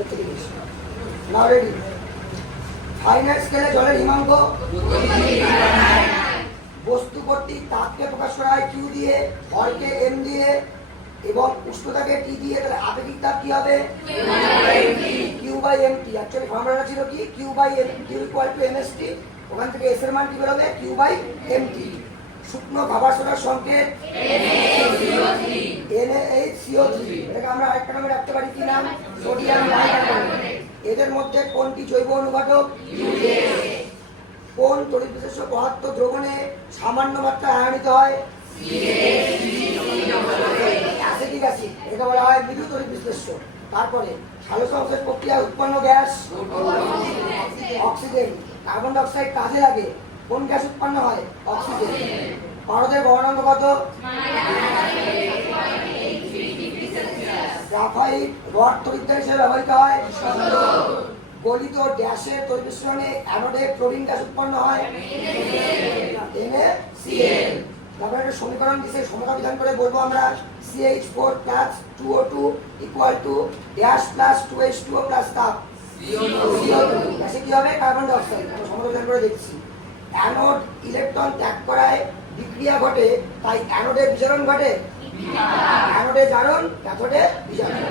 এর থেকে বেশি। নাও রেডি। ফাইনাল স্কেলে জলের হিমাঙ্ক বস্তু কর্তৃক তাপকে প্রকাশ করা হয় কিউ দিয়ে, ভরকে এম দিয়ে এবং উষ্ণতাকে টি দিয়ে। তাহলে আপেক্ষিক তাপ কি হবে? Q by M T. Actually ফর্মুলাটা ছিল কি? Q by M, Q equal to M S T. ওখান থেকে এস এর মান কি বেরোবে? Q by M T. শুকনো খাবার সোডার সংকেত NaHCO3। এটাকে আমরা আরেকটা নামে রাখতে পারি, কি নাম? Sodium bicarbonate. এদের মধ্যে কোনটি জৈব অনুঘটক? কোন তড়িৎ বিশেষ্য পদার্থ দ্রবণে সামান্য মাত্রায় আয়নিত হয়? Acetic acid. এটা বলা হয় মৃদু তড়িৎ বিশ্লেষ্য। তারপরে সালোকসংশ্লেষ প্রক্রিয়ায় উৎপন্ন gas oxygen. Carbon die oxide কাজে লাগে, কোন গ্যাস উৎপন্ন হয়? অক্সিজেন। পারদের গলনাঙ্ক কত? গ্রাফাইট রড তড়িৎদ্বার হিসেবে ব্যবহৃত হয়। গলিত ড্যাশের তড়িৎ মিশ্রণে অ্যানোডে ক্লোরিন গ্যাস উৎপন্ন হয়, NaCl। তারপরে একটা সমীকরণ দিছে, সমতা বিধান করে বলবো আমরা CH4 plus 2O2 equal to dash plus 2H2O plus তাপ CO2। গ্যাসে কি হবে? Carbon die oxide. আমরা সমতা বিধান করে দেখছি। অ্যানোড ইলেকট্রন ত্যাগ করায় বিক্রিয়া ঘটে, তাই অ্যানোডে বিজারণ ঘটে। অ্যানোডে জারণ, ক্যাথোডে বিজারণ।